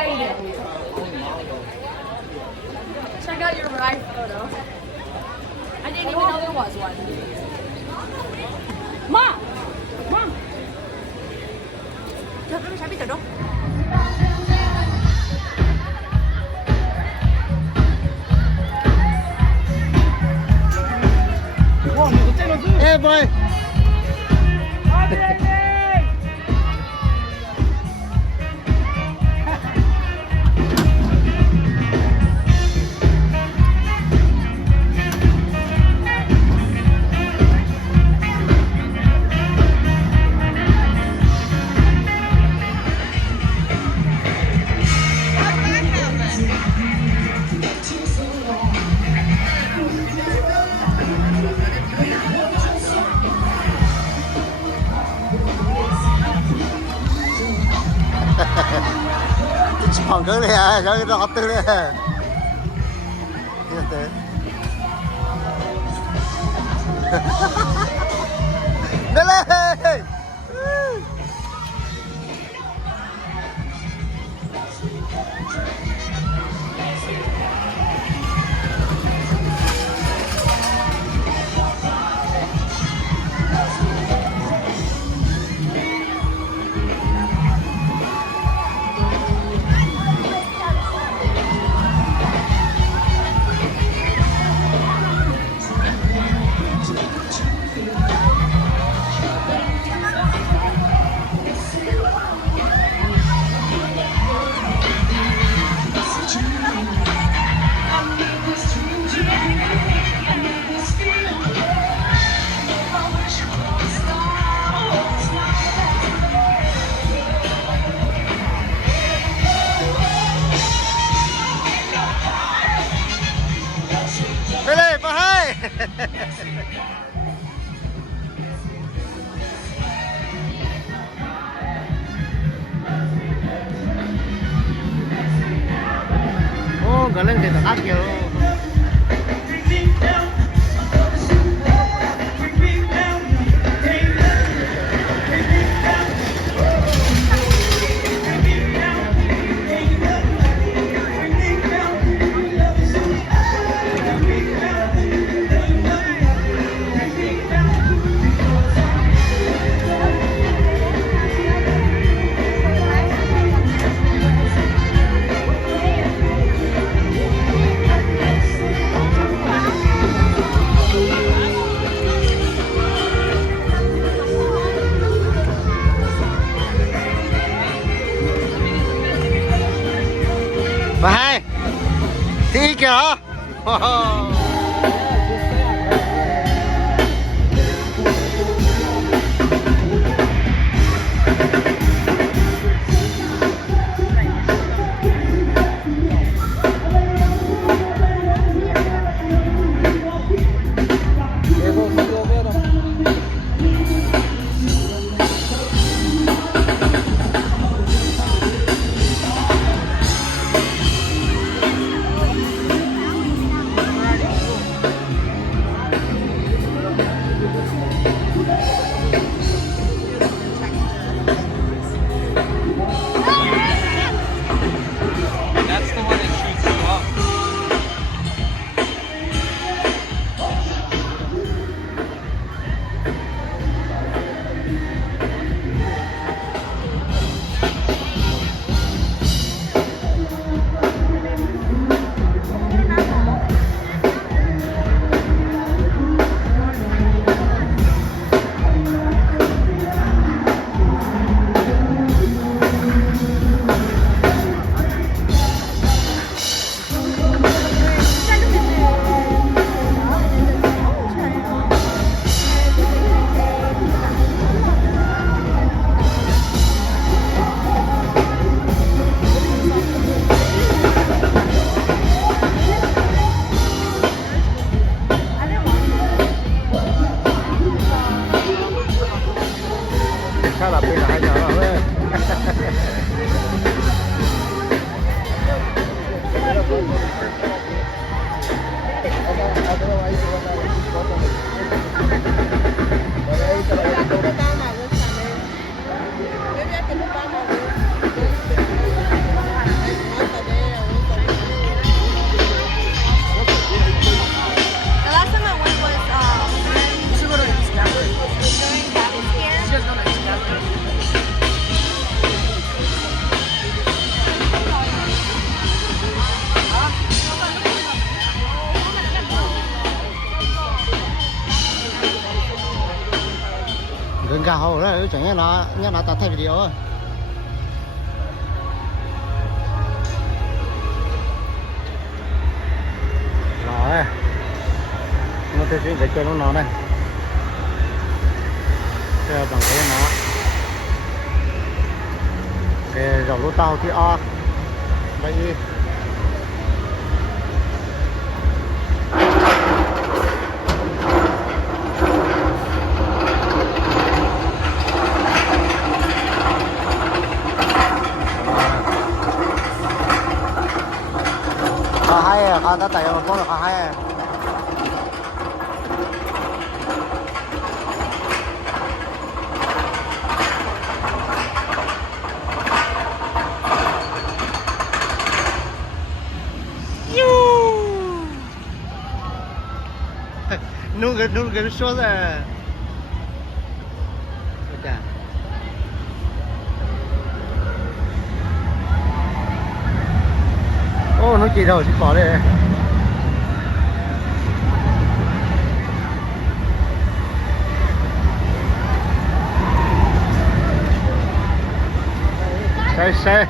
excited. Check out your ride photo. I didn't even know there was one. Mom! Mom! Thật nó bị đâu? Ê boy. Còn cứ nè, cái rõ tư nè. Lên lên. Oh, galing dito Akyo. Và hai thì kìa. cả hậu rồi chẳng nhớ nó ta thay video rồi nó tới chuyện để chơi nó đây chơi bằng cái nó cái dòng lúa tàu thì đây hay à, ta tại một con là hay à. Nun cái số ra. Ô, nó chỉ đâu, chỉ bỏ đây. Xe.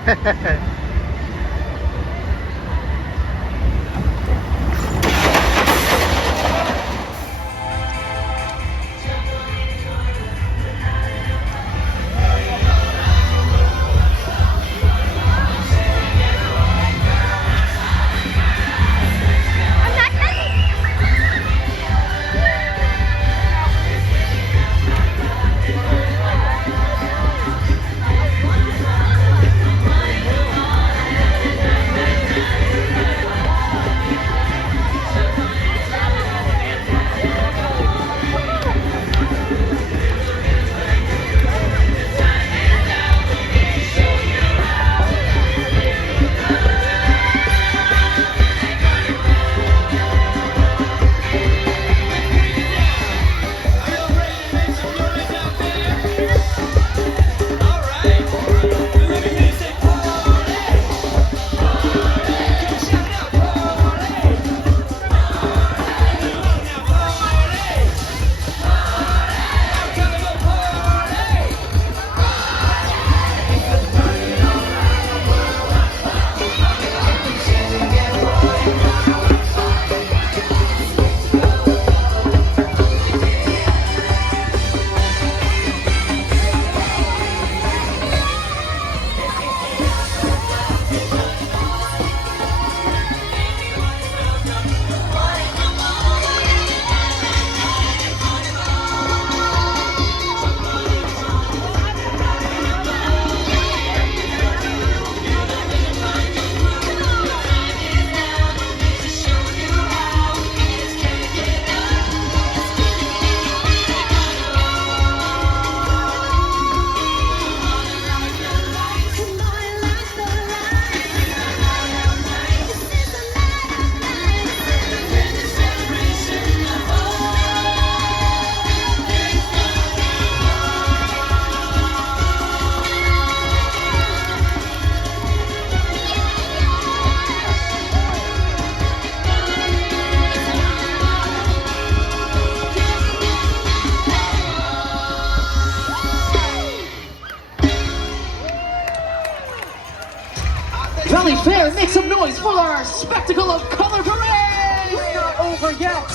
Valley Fair, make some noise for our Spectacle of Color Parade! It's not over yet.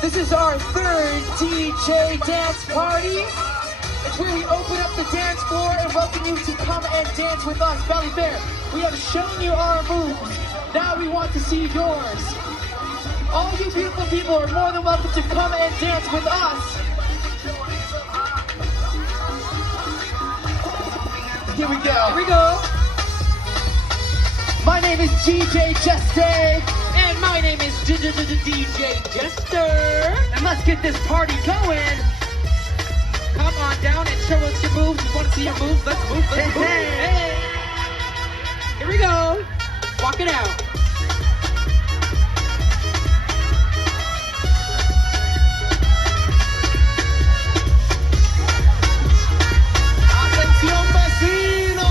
This is our third DJ dance party. It's where we open up the dance floor and welcome you to come and dance with us, Valley Fair. We have shown you our moves. Now we want to see yours. All you beautiful people are more than welcome to come and dance with us. Here we go. Here we go. My name is DJ Jester. And my name is DJ Jester. And let's get this party going. Come on down and show us your moves. We want to see your moves. Let's move, let's move. Hey. Here we go. Walk it out. Atención, vecino.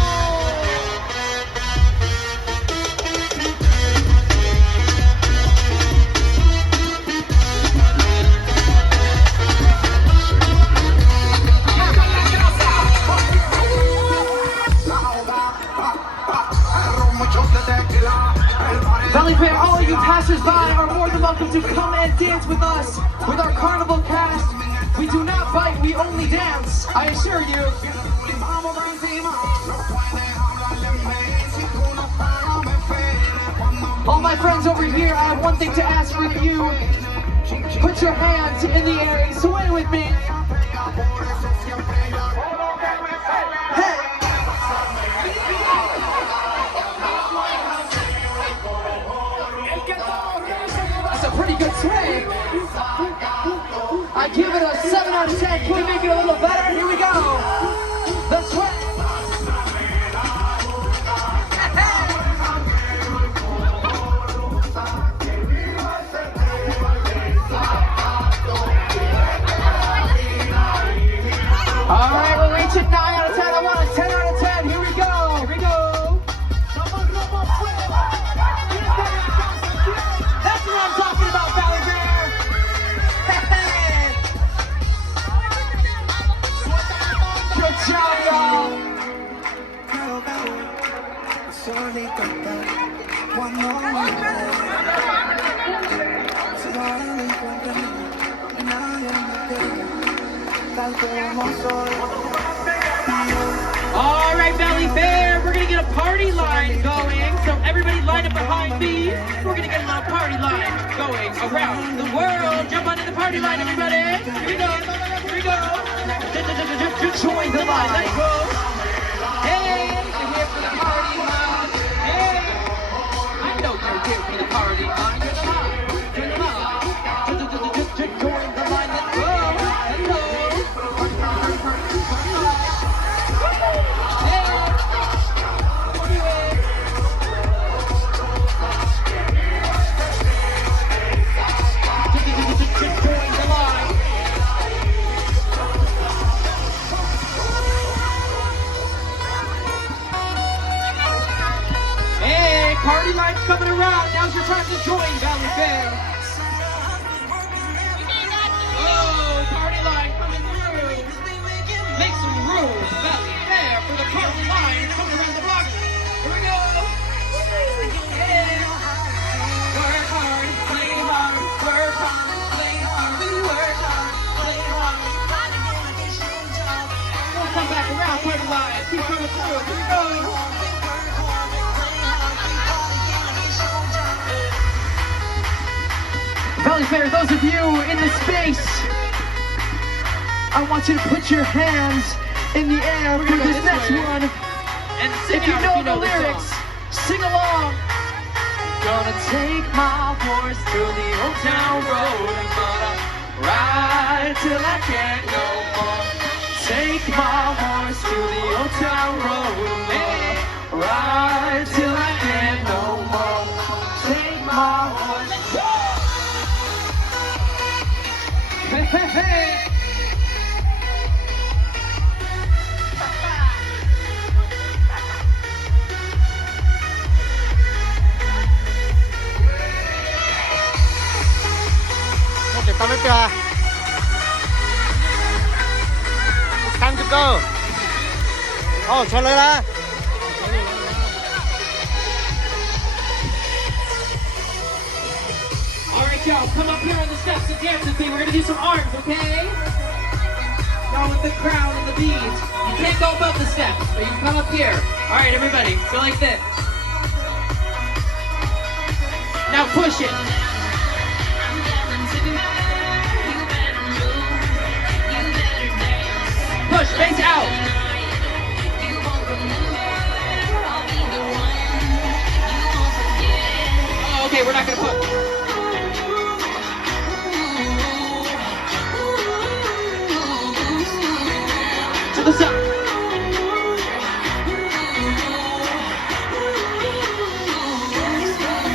Valley Fair, all of you passersby are more than welcome to come and dance with us, with our carnival cast. We do not bite, we only dance, I assure you. All my friends over here, I have one thing to ask for you. Put your hands in the air and sway with me. Hey! That's a pretty good sway. I give it a 7 out of 10. Can we make it a little better? Here we go. The sway. Alright, we're reaching 9 out of 10. I want a 10 out of 10. Here we go. Here we go. That's what I'm talking about, Valley Bear. Good job, y'all. All right, Valley Fair, we're gonna get a party line going. So everybody line up behind me. We're gonna get a little party line going around the world. Jump onto the party line, everybody. Here we go. Here we go. Join the line. Let's go. Hey, you're here for the party line. Hey, I know you're here for the party line. You're the line. You're the line. Join the line. Let's go. Let's go. Party line's coming around. Now's your time to join Valley Fair. Oh, party line coming through. Make some room, Valley Fair, for the party line coming around the block. Here we go. Yeah. Work hard, play hard, work hard, play hard. We work hard, play hard. We'll come back around, party line. Keep coming through. Here we go. Valley Fair, those of you in the space, I want you to put your hands in the air for this next one. And if you know the lyrics, sing along. Gonna take my horse to the old town road. I'm gonna ride till I can't no more. Take my horse to the old town road. I'm gonna ride till I can't no more. Take my horse. Hey, hey, hey! Một tao chưa? Time to go. Oh, cho lên ra. Alright, y'all, come up here on the steps and dance with me. We're gonna do some arms, okay? Y'all with the crown and the beads. You can't go above the steps, but you can come up here. Alright, everybody, go like this. Now push it. Push, face out. Oh, okay, we're not gonna put. To the side.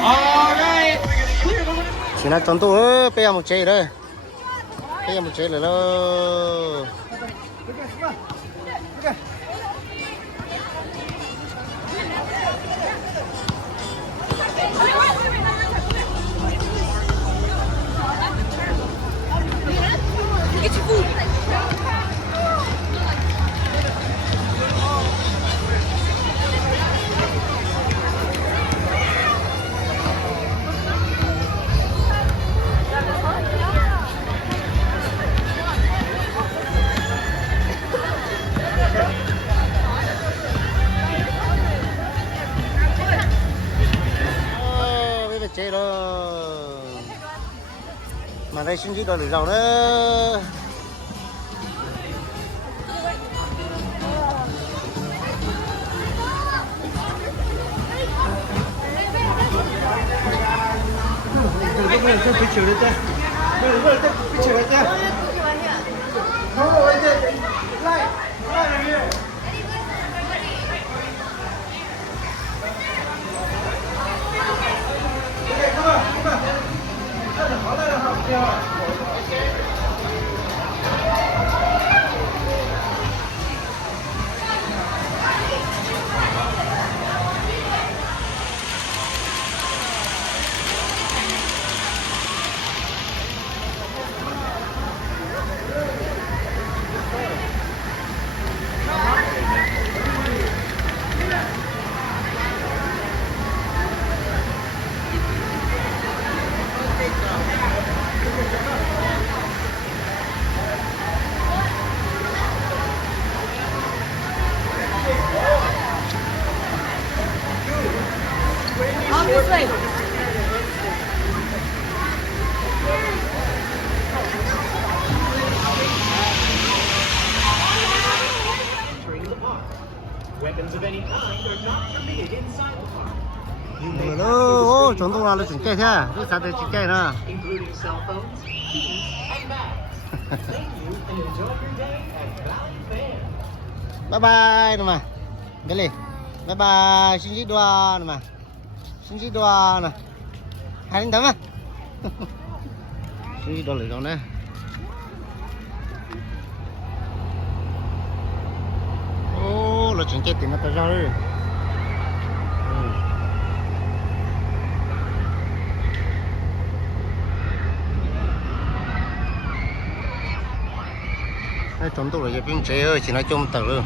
All right. Chỉ là tuần tu bây một chế đây. Bây một chế là lo. chơi đó mà đây xin chỉ đồ lưỡi rau đó On this way. Weapons of any kind are not permitted inside the park, rồi đó ô chúng tôi là chỉnh chơi thế rất sao để chỉnh chơi nữa including cell phones, keys, and bags. Thank you and enjoy your day at Valley Fair. bye bye nè mà cái gì bye bye xin chích đoa nè mà xin chích đoa nè hai đến thấm à xin chích đoa lưỡi rau nè ô là chỉnh chơi tiền nó tới ra rồi chúng tôi là cái biên chế ơi chỉ nói chung từ